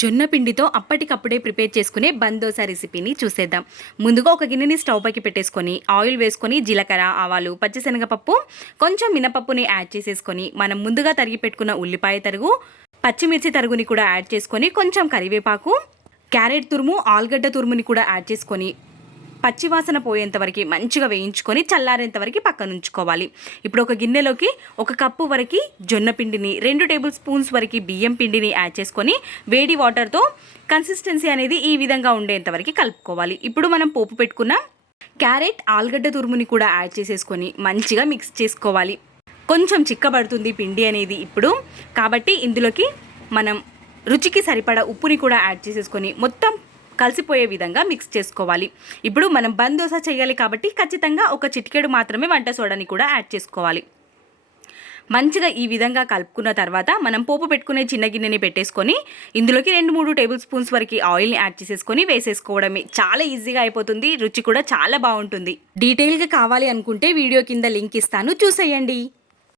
జొన్న పిండితో అప్పటికప్పుడే ప్రిపేర్ చేసుకునే బందోసా రెసిపీని చూసేద్దాం. ముందుగా ఒక గిన్నెని స్టవ్ పైకి పెట్టేసుకొని ఆయిల్ వేసుకొని జీలకర్ర ఆవాలు పచ్చిశనగపప్పు కొంచెం మినపప్పుని యాడ్ చేసేసుకొని మనం ముందుగా తరిగి పెట్టుకున్న ఉల్లిపాయ తరుగు పచ్చిమిర్చి తరుగుని కూడా యాడ్ చేసుకొని కొంచెం కరివేపాకు క్యారెట్ తురుము ఆలుగడ్డ తురుముని కూడా యాడ్ చేసుకొని పచ్చివాసన పోయేంత వరకు మంచిగా వేయించుకొని చల్లారేంత వరకు పక్కన ఉంచుకోవాలి. ఇప్పుడు ఒక గిన్నెలోకి ఒక కప్పు వరకు జొన్న పిండిని రెండు టేబుల్ స్పూన్స్ వరకు బియ్యం పిండిని యాడ్ చేసుకొని వేడి వాటర్తో కన్సిస్టెన్సీ అనేది ఈ విధంగా ఉండేంత వరకు కలుపుకోవాలి. ఇప్పుడు మనం పోపు పెట్టుకున్న క్యారెట్ ఆలుగడ్డ తురుముని కూడా యాడ్ చేసేసుకొని మంచిగా మిక్స్ చేసుకోవాలి. కొంచెం చిక్కబడుతుంది పిండి అనేది ఇప్పుడు. కాబట్టి ఇందులోకి మనం రుచికి సరిపడా ఉప్పుని కూడా యాడ్ చేసేసుకొని మొత్తం కలిసిపోయే విధంగా మిక్స్ చేసుకోవాలి. ఇప్పుడు మనం బంద్ దోశ చేయాలి కాబట్టి ఖచ్చితంగా ఒక చిటికెడు మాత్రమే వంట సోడాని కూడా యాడ్ చేసుకోవాలి. మంచిగా ఈ విధంగా కలుపుకున్న తర్వాత మనం పోపు పెట్టుకునే చిన్న గిన్నెని పెట్టేసుకొని ఇందులోకి రెండు మూడు టేబుల్ స్పూన్స్ వరకు ఆయిల్ని యాడ్ చేసేసుకొని వేసేసుకోవడమే. చాలా ఈజీగా అయిపోతుంది. రుచి కూడా చాలా బాగుంటుంది. డీటెయిల్గా కావాలి అనుకుంటే వీడియో కింద లింక్ ఇస్తాను. చూసేయండి.